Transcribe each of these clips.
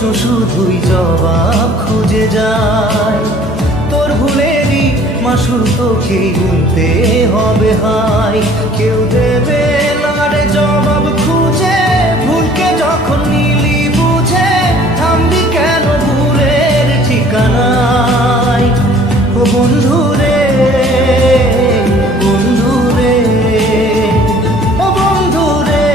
প্রশ্ন শুধুই জবাব খুঁজে যায়। তোর ভুলেরই মাসুল তোকেই গুনতে হবে হাই। কেউ দেবে না রে জবাব খুঁজে, ভুলকে যখন নিলি বুঝে থামবি কেন ভুলের ঠিকানায়। ও বন্ধু রে, বন্ধু রে, ও বন্ধু রে।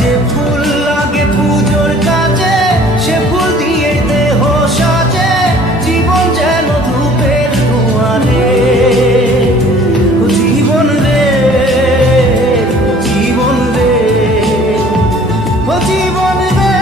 যে ফুল লাগে পুজোর কাজে, সে ফুল দিয়ে দেহ সাজে, জীবন যেন ধূপের দুয়ারে। জীবন রে, জীবন রে, ও জীবন রে।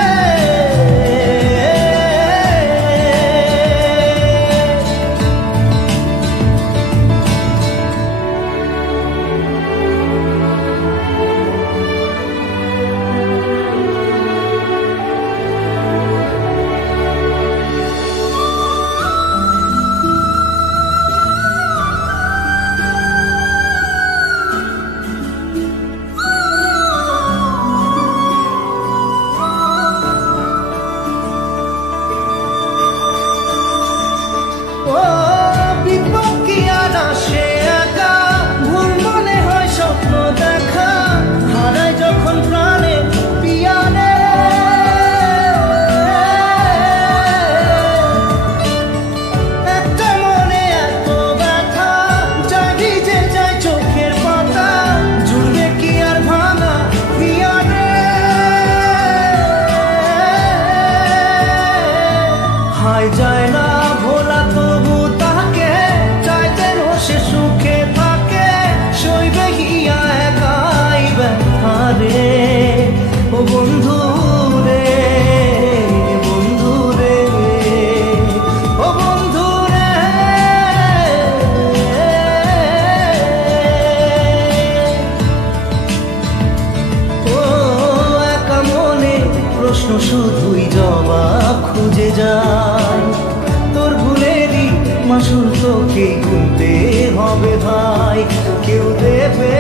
যায় না ভোলা তবু তাকে, চাইতে সে সুখে থাকে, সইবে গিয়া একাই ব্যথা রে। ও বন্ধু রে, বন্ধু রে, ও বন্ধু রে। ও একা মনে প্রশ্ন শুধুই জবাব খুঁজে যায়। তোর ভুলেরই মাসুল তোকে গুনতে হবে ভাই। কেউ দেবে